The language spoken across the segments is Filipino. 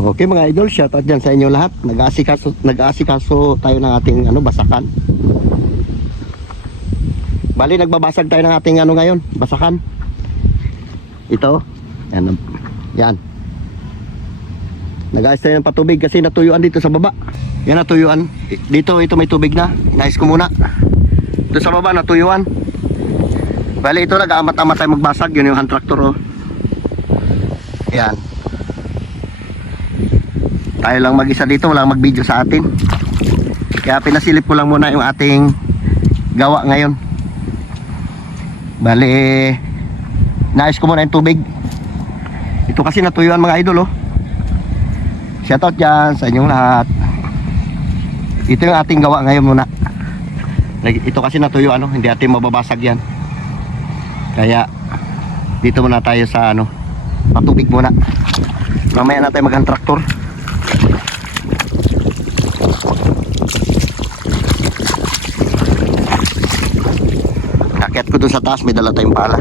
Okay mga idol, shoutout dyan sa inyo lahat. Nag-aasikaso tayo ng ating basakan. Bali, nagbabasag tayo ng ating ngayon, basakan. Ito, yan. Nag-aayos tayo ng patubig kasi natuyuan dito sa baba. Yan natuyuan. Dito, ito may tubig na. Nais ko muna. Ito sa baba, natuyuan. Bali, ito nag-aamat-amat tayo magbasag. Yun yung hand tractor, oh. Yan. Tayo lang mag-isa dito, walang mag-video sa atin. Kaya pinasilip ko lang muna yung ating gawa ngayon. Bali, nais ko muna yung tubig. Ito kasi natuyuan mga idol, oh. Shoutout dyan sa inyong lahat. Ito yung ating gawa ngayon muna. Ito kasi natuyuan, oh. Hindi ating mababasag yan. Kaya dito muna tayo sa patubig muna. Mamaya na tayo mag-hand tractor. Nakit ko dun sa taas, may dala tayong pala.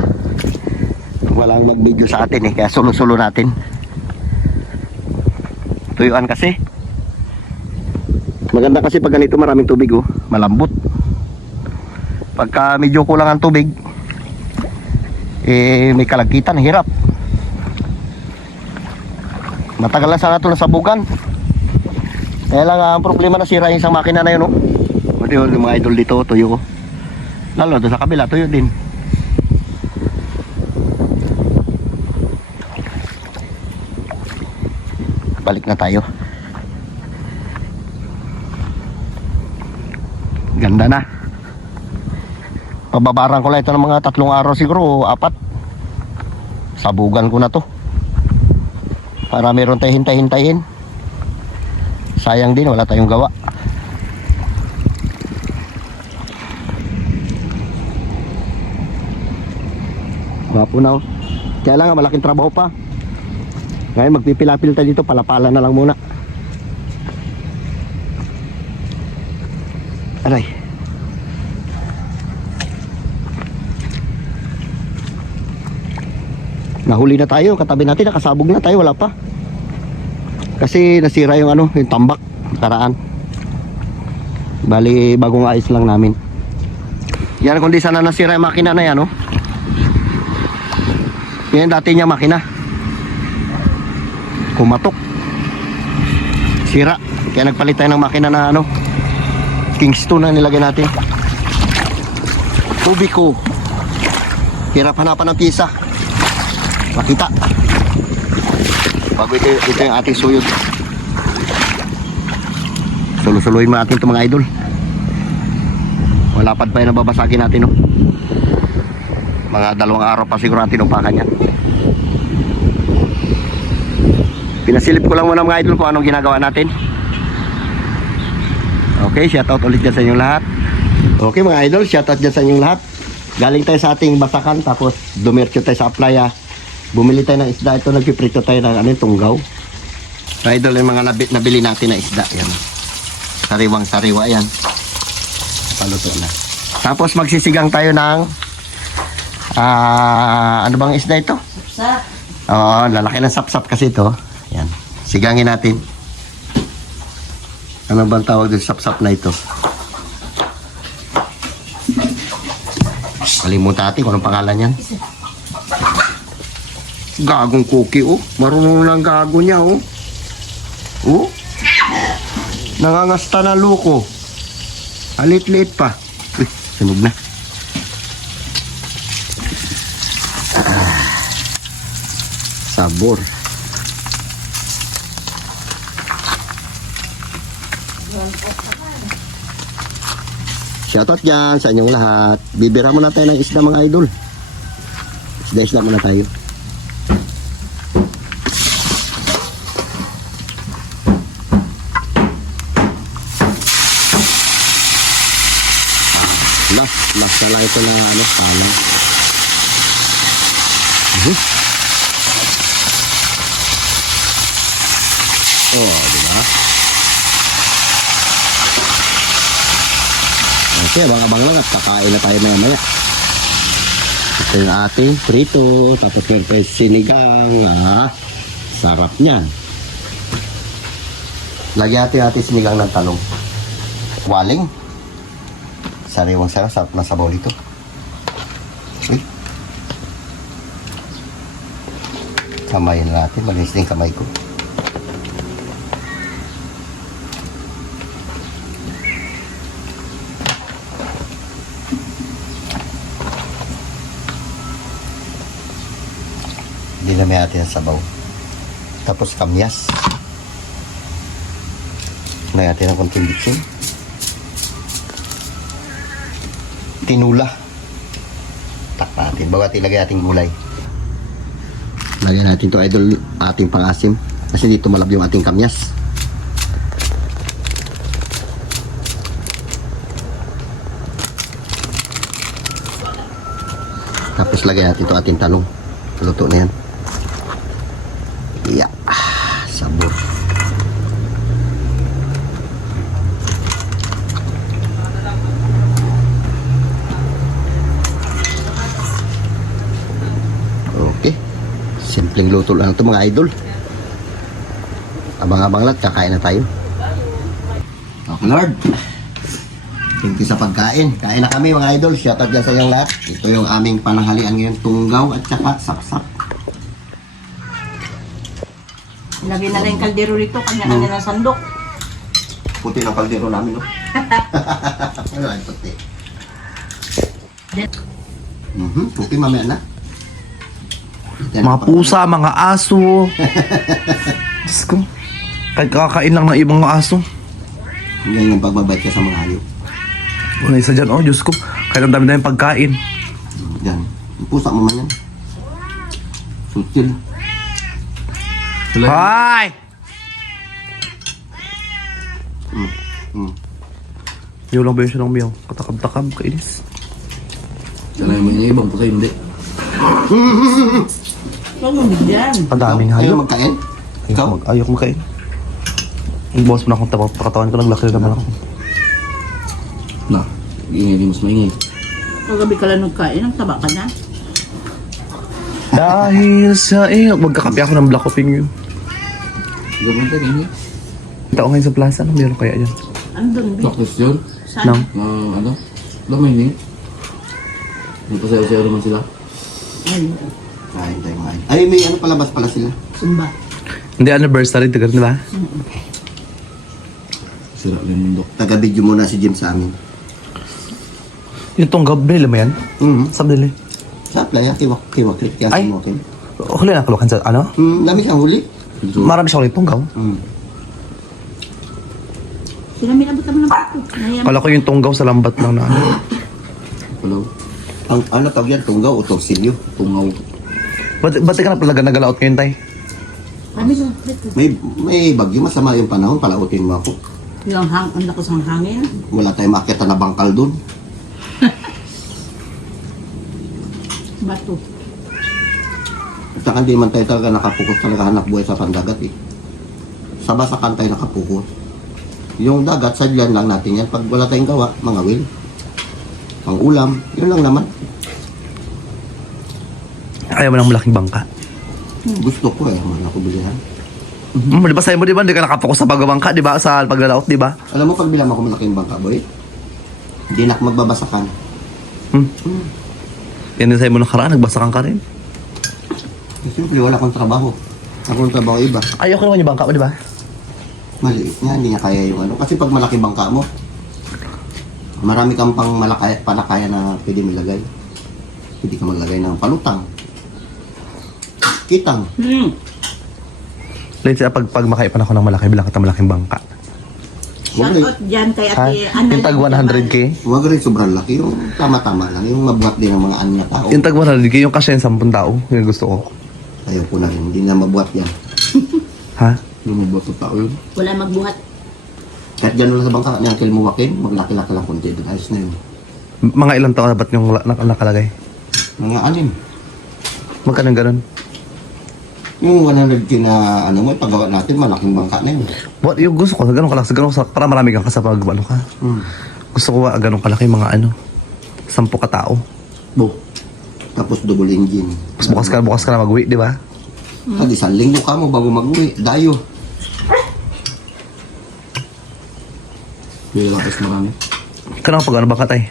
Walang mag-video sa atin kaya sulo-sulo natin. Tuyuan kasi. Maganda kasi pag ganito maraming tubig, oh. Malambot. Pagka medyo kulang ang tubig, may kalagkitan, hirap. Matagal na sana ito nasabugan. Kaya lang ang problema na sira yung isang makina na yun, oh. Pwede yung mga idol dito, tuyo ko. Lalo doon sa kabila, tuyo din. Balik na tayo. Ganda na. Pababarang ko lang ito ng mga 3 araw siguro, 4. Sabugan ko na to. Para meron tayong hintay-hintayin. Sayang din, wala tayong gawa. Wapo na, oh. Kaya lang malaking trabaho pa. Ngayon magpipilapil tayo dito, palapala na lang muna. Aray. Nahuli na tayo, katabi natin, nakasabog na tayo, wala pa. Kasi nasira yung yung tambak, karaan. Bali, bagong ayos lang namin. Yan, kundi sana nasira yung makina na yan, oh. Yan dati niya makina. Kumatok. Sira. Kaya nagpalit tayo ng makina na Kingston na nilagay natin. Kubico. Hirap hanapan ng piyesa. Makita. Bago ito yung ating suyod. Sulo-suluin natin ito mga idol. Malapad pa yung nababasagin natin, no? Mga 2 araw pa siguro natin umpakan yan. Pinasilip ko lang muna mga idol kung anong ginagawa natin. Okay, shoutout ulit dyan sa inyong lahat. Okay mga idol, shoutout dyan sa inyong lahat. Galing tayo sa ating basakan, tapos dumircho tayo sa playa. Bumili tayo ng isda. Ito, nagpiprito tayo ng tunggaw. Mga idol, yung mga nabili natin na isda. Yan. Sariwang sariwa yan. Paluto na. Tapos magsisigang tayo ng ano bang isda ito? Sapsap. Oo, lalaki ng sapsap kasi ito. Yan. Sigangin natin. Ano bang tawag din sapsap na ito? Kalimutan natin kung anong pangalan yan. Gagong cookie, oh. Marunong lang gago niya, oh. Oh. Nangangasta na luko. Alit-liit pa. Uy, sunog na. Sabor. Shoutout dyan sa inyong lahat. Bibira muna tayo ng isda mga idol. Isda muna tayo. Last na lang ito na palang. Oh, diba? Okay, abang-abang lang at kakain na tayo maya-maya. Ito yung ating prito, tapos meron tayo sinigang. Sarap niyan. Lagyan natin sinigang ng talong. Waling. Sariwang sarap na sabaw dito. Uy. Kamayin natin. Malinis din kamay ko. Dinami natin ang sabaw. Tapos kamyas. Lagyan natin ng konting bitsin. Tinula. Tak natin. Bago natin lagyan natin gulay. Lagyan natin to idol ating pangasim. Kasi dito malab yung ating kamyas. Tapos lagyan natin to ating talong. Luto na yan. Yeah. Sabor. Okay. Simpleng luto lang ito mga idol. Abang-abang lang, kakain na tayo. Okay Lord. Thank you sa pagkain. Kain na kami mga idol. Shoutout dyan sa inyong lahat. Ito yung aming pananghalian ngayon. Tunggaw at saka sapsap. Lagyan na rin yung kaldero rito, kanya-kanya ng sandok. Puti ng kaldero namin, no? Ano ay puti? Puti mamaya na. Mga pusa, mga aso. Diyos ko. Kahit kakain lang ng ibang aso. Yan yung pagbabait ka sa mga hayop. Wala isa dyan, oh Diyos ko. Kahit ang dami-dami pagkain. Yan. Yung pusa mo man yan. Sutil. Hi! Yung lang ba yun siya ng miyaw? Katakab-takab, kainis. Sanay mo niya ibang pusa, hindi. Huwag mo bigyan. Ang daming Ayaw hayop. magkain? Ikaw? Ayaw ko makain. Yung boss mo na akong tapos, pakatawan ko, naglaki naman ako. Na, ingay di mas maingay. Kagabi ka lang nagkain, ang taba ka na. Dahil sa iyo, magkakapi ako ng black coffee yun. Gabon tayo, ingay. Kita ko ngayon sa plaza, ano meron kaya dyan? Andun, Bi. Practice yun. Saan? Nang? Na, ano? Alam mo hindi? May pasayo-sayo naman sila. Ay, Kain tayo mga idol. Ay, may ano palabas pala sila. Sumba. Hindi anniversary, tagal, di ba? Sira rin mundo. Taga-video muna si Jim sa amin. Yung tonggaw, binili mo yan? Saan binili? Sa playa, kiwak-kiwak. Kaya Ay. sa mo, okay? Huli na kalukan sa ano? Lami siyang huli. Marami siya ulit tonggaw. Sila minabot naman ng pato. Nayam. Kala ko yung tonggaw sa lambat lang na ano. Palaw. Ang ano tawag yan, tunggaw o torsilyo. Tungaw. Ba't ka na pala nagalaot ngayon, tay? Kami lang, dito. May bagyo, masama yung panahon, palautin mo ako. Yung ang lakas ng hangin. Wala tayong makita na bangkal dun. Bato. At saka hindi man tayo talaga nakapokus talaga hanap buhay sa pandagat eh. Sa basakan tayo nakapokus. Yung dagat, sadyan lang natin yan. Pag wala tayong gawa, mga will. Pang ulam, yun lang naman. Ayaw mo ng malaking bangka. Gusto ko eh, man ako bilihan. Di ba sa'yo mo, di ba? Hindi ka nakapokus sa pagbabangka, di ba? Sa paglalaot, di ba? Alam mo, pag bilang ako malaking bangka, boy, hindi na ako magbabasakan. Yan din sa'yo mo nakaraan, nagbasakan ka rin. Eh, siyempre, wala akong trabaho. Akong trabaho iba. Ayaw ko naman yung bangka mo, di ba? Maliit nga, hindi niya kaya yung ano. Kasi pag malaki bangka mo, marami kang pang palakaya na pwede malagay. Pwede ka maglagay ng palutang. Kitang. Let's say, pag makaipan ako ng malaki, bilang kita malaking bangka. Huwag Shout rin, out dyan kay Ha? Ate Ana. Yung tag 100k? huwag rin sobrang laki. Yung tama-tama lang. Yung mabuhat din ng mga ano na tao. Yung tag 100k, yung kasya yung 10 tao. Yung gusto ko. Ayaw ko na rin. Hindi na mabuhat yan. Ha? Lumaboto tao yun. Wala magbuhat. Kahit gano'n lang sa bangka, niyang mo wakin, maglaki-laki lang konti. Doon ayos na yun. Mga ilang taon dapat yung nakalagay? Mga anim. Magkano ganun? Yung 100k na ano mo, paggawa natin, malaking bangka na yun. What, yung gusto ko, ganun kalaki, ganun sa, para marami kang kasapag, ano ka. Gusto ko ganun kalaki mga ano, 10 katao. Bo. Tapos double engine. Tapos bukas ka na mag-uwi, di ba? Pag isang linggo ka mo bago mag-uwi, dayo. Pwede lang mas marami. Kanang pag ano ba katay?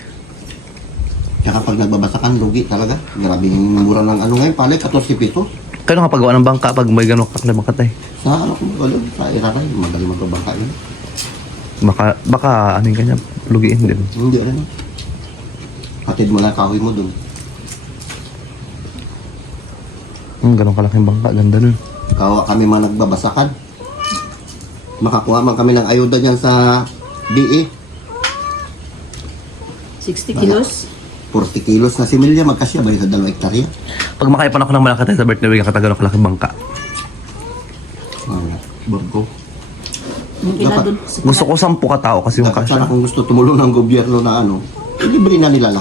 Tsaka pag nagbabasakan, lugi talaga. Grabe yung mura ng ano ngayon, palay, 14 pesos. Kano nga paggawa ng bangka pag may gano'ng kakla ba katay? Sa ano kung ano, sa Iraray, madali magbabangka yun. Baka ano yung kanya, lugiin din. Hindi rin. Hatid mo lang kahoy mo dun. Gano'ng kalaking bangka, ganda nun. Kawa kami man nagbabasakan. Makakuha man kami ng ayuda dyan sa DE. 60 kilos. 40 kilos na similya, magkasya ba yun sa 2 hektarya? Pag makaipan ako ng malaki tayo sa birthday week, kata gano'ng kalaking bangka. Barko. Yung ila Dapat- dun. Gusto ko 10 katao kasi yung Dapat kasya. sana kung gusto tumulong ng gobyerno na ano, libre na nila lang.